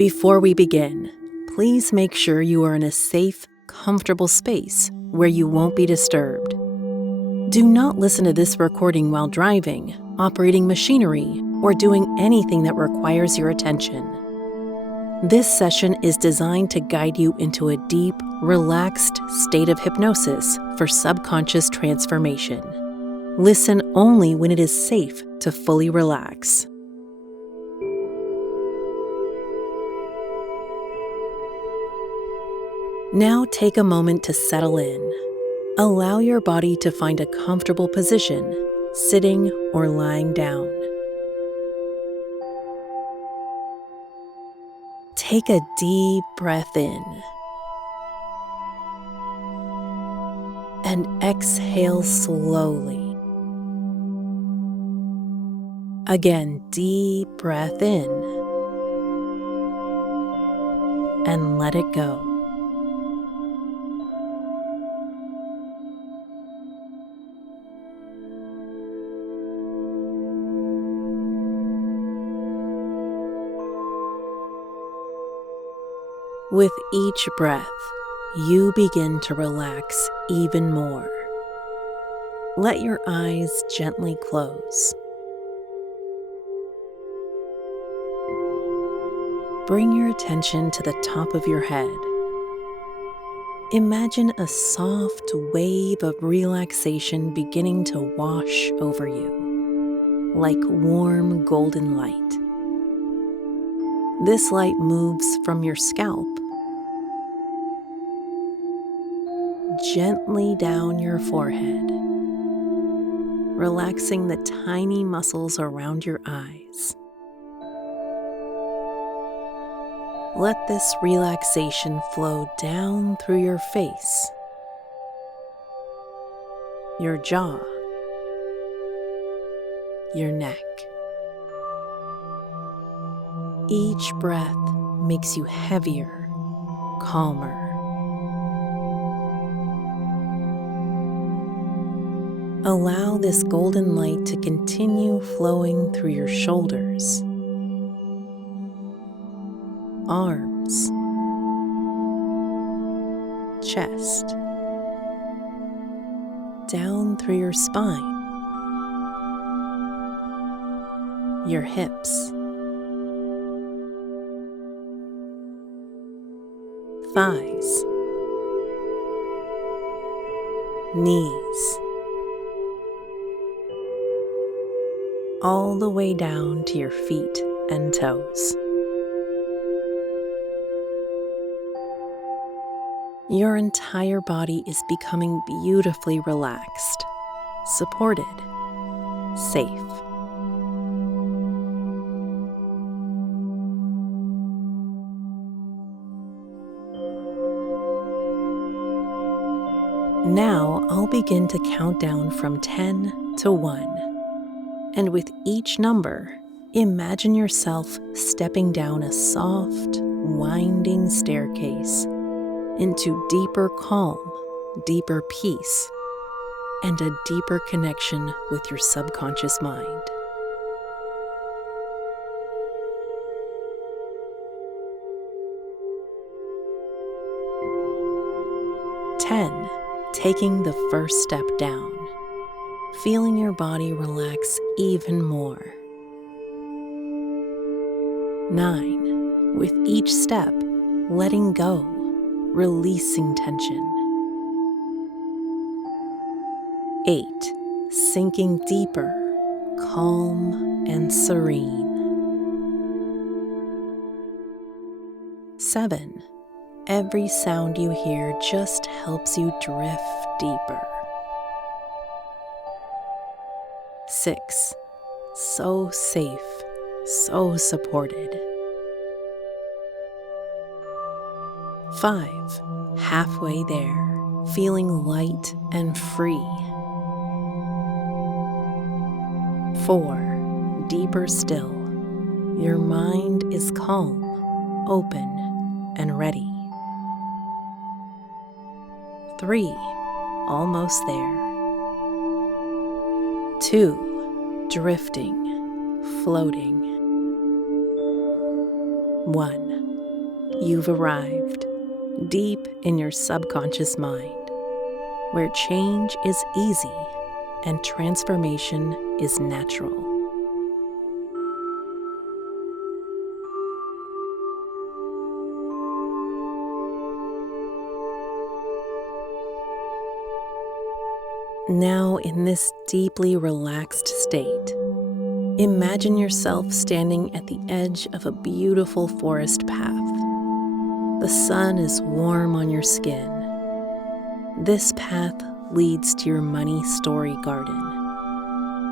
Before we begin, please make sure you are in a safe, comfortable space where you won't be disturbed. Do not listen to this recording while driving, operating machinery, or doing anything that requires your attention. This session is designed to guide you into a deep, relaxed state of hypnosis for subconscious transformation. Listen only when it is safe to fully relax. Now take a moment to settle in. Allow your body to find a comfortable position, sitting or lying down. Take a deep breath in and exhale slowly. Again, deep breath in and let it go. With each breath, you begin to relax even more. Let your eyes gently close. Bring your attention to the top of your head. Imagine a soft wave of relaxation beginning to wash over you, like warm golden light. This light moves from your scalp, gently down your forehead, relaxing the tiny muscles around your eyes. Let this relaxation flow down through your face, your jaw, your neck. Each breath makes you heavier, calmer. Allow this golden light to continue flowing through your shoulders, arms, chest, down through your spine, your hips, thighs, knees, all the way down to your feet and toes. Your entire body is becoming beautifully relaxed, supported, safe. Now I'll begin to count down from 10 to 1. And with each number, imagine yourself stepping down a soft, winding staircase into deeper calm, deeper peace, and a deeper connection with your subconscious mind. 10, taking the first step down, feeling your body relax even more. 9, with each step, letting go, releasing tension. 8, sinking deeper, calm and serene. 7, every sound you hear just helps you drift deeper. 6, so safe, so supported. 5, halfway there, feeling light and free. 4, deeper still, your mind is calm, open, and ready. 3, almost there. 2, drifting, floating. 1, You've arrived deep in your subconscious mind, where change is easy and transformation is natural. Now, in this deeply relaxed state, imagine yourself standing at the edge of a beautiful forest path. The sun is warm on your skin. This path leads to your money story garden,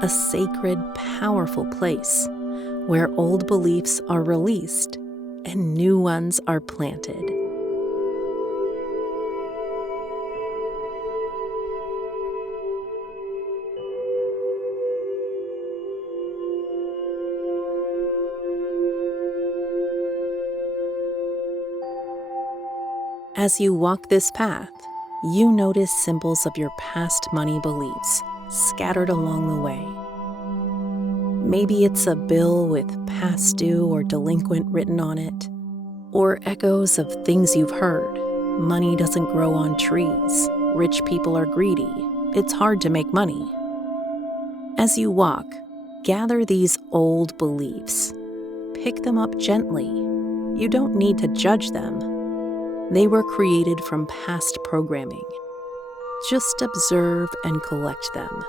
a sacred, powerful place where old beliefs are released and new ones are planted. As you walk this path, you notice symbols of your past money beliefs scattered along the way. Maybe it's a bill with past due or delinquent written on it, or echoes of things you've heard. Money doesn't grow on trees. Rich people are greedy. It's hard to make money. As you walk, gather these old beliefs. Pick them up gently. You don't need to judge them. They were created from past programming. Just observe and collect them.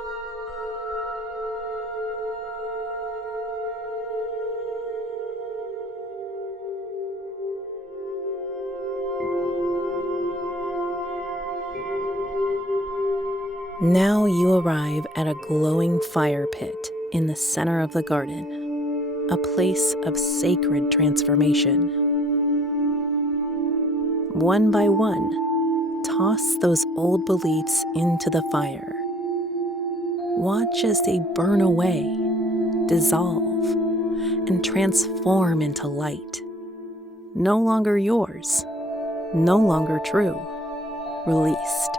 Now you arrive at a glowing fire pit in the center of the garden, a place of sacred transformation. One by one, toss those old beliefs into the fire. Watch as they burn away, dissolve, and transform into light. No longer yours, no longer true, released.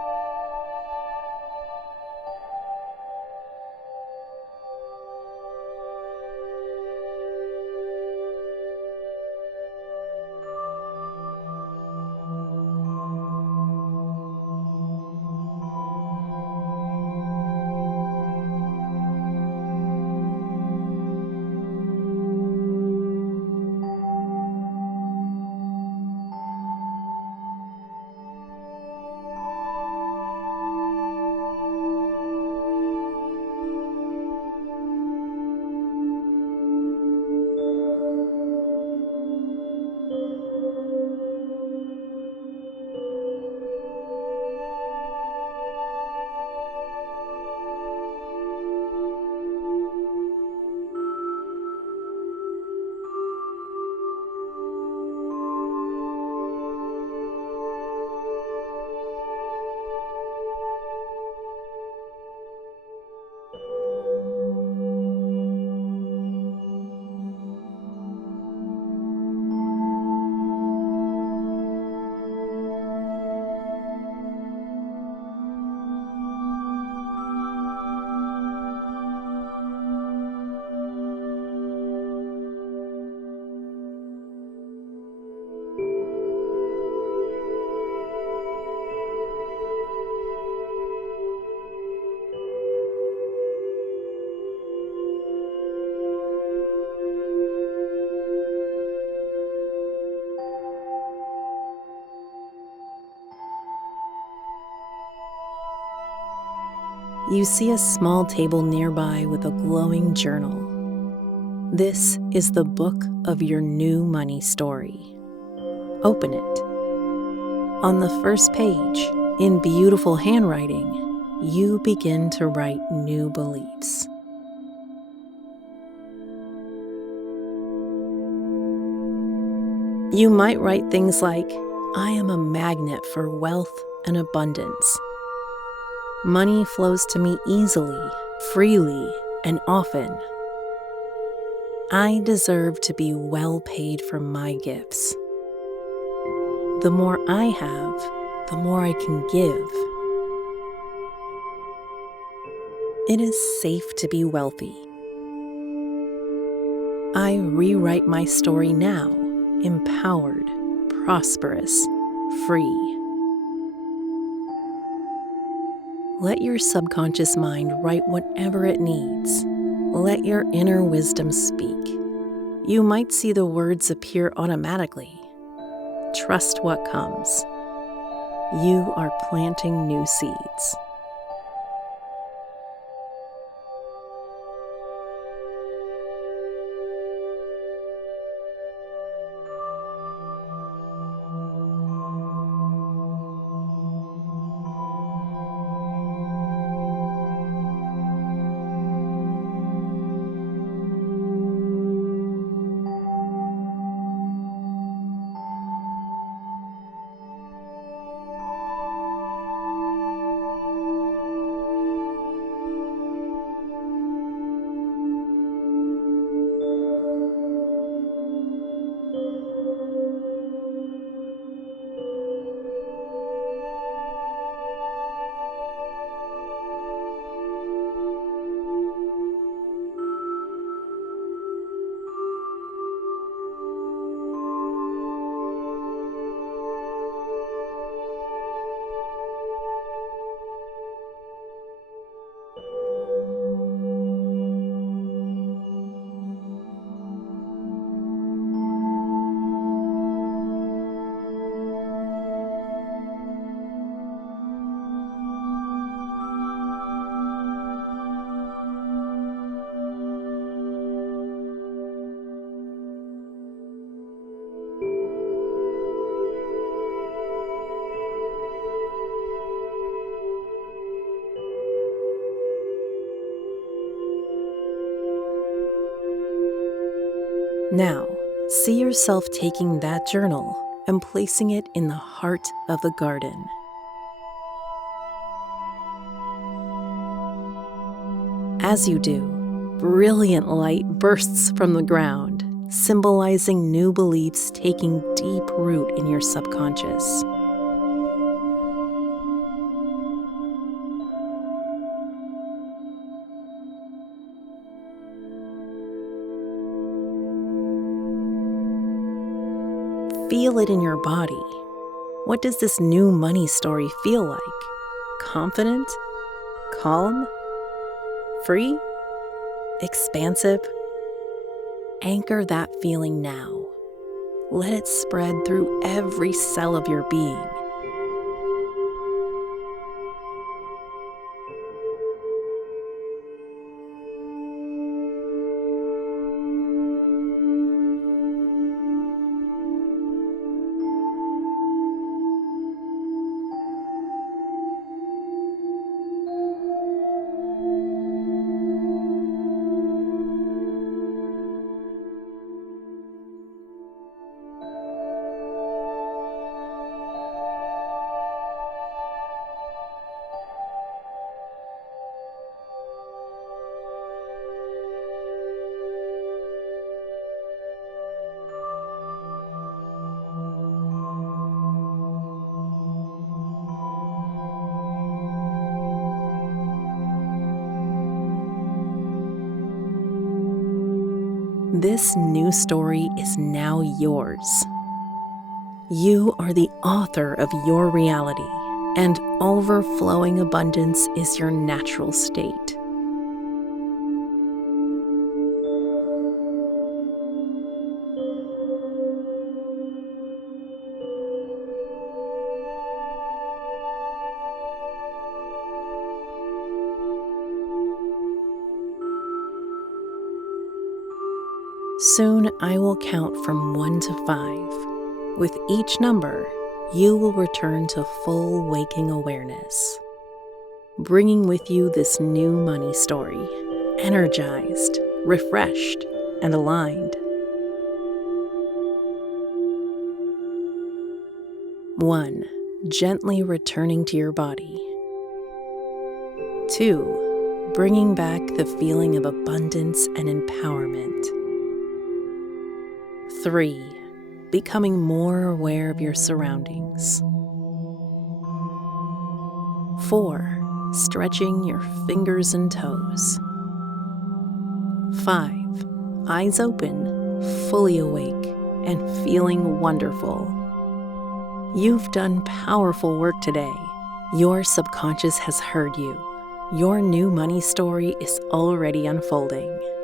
You see a small table nearby with a glowing journal. This is the book of your new money story. Open it. On the first page, in beautiful handwriting, you begin to write new beliefs. You might write things like, I am a magnet for wealth and abundance. Money flows to me easily, freely, and often. I deserve to be well paid for my gifts. The more I have, the more I can give. It is safe to be wealthy. I rewrite my story now, empowered, prosperous, free. Let your subconscious mind write whatever it needs. Let your inner wisdom speak. You might see the words appear automatically. Trust what comes. You are planting new seeds. Now, see yourself taking that journal and placing it in the heart of the garden. As you do, brilliant light bursts from the ground, symbolizing new beliefs taking deep root in your subconscious. Feel it in your body. What does this new money story feel like? Confident? Calm? Free? Expansive? Anchor that feeling now. Let it spread through every cell of your being. This new story is now yours. You are the author of your reality, and overflowing abundance is your natural state. Soon I will count from 1 to 5. With each number, you will return to full waking awareness, bringing with you this new money story, energized, refreshed, and aligned. 1. Gently returning to your body. 2. Bringing back the feeling of abundance and empowerment. 3. Becoming more aware of your surroundings. 4. Stretching your fingers and toes. 5. Eyes open, fully awake, and feeling wonderful. You've done powerful work today. Your subconscious has heard you. Your new money story is already unfolding.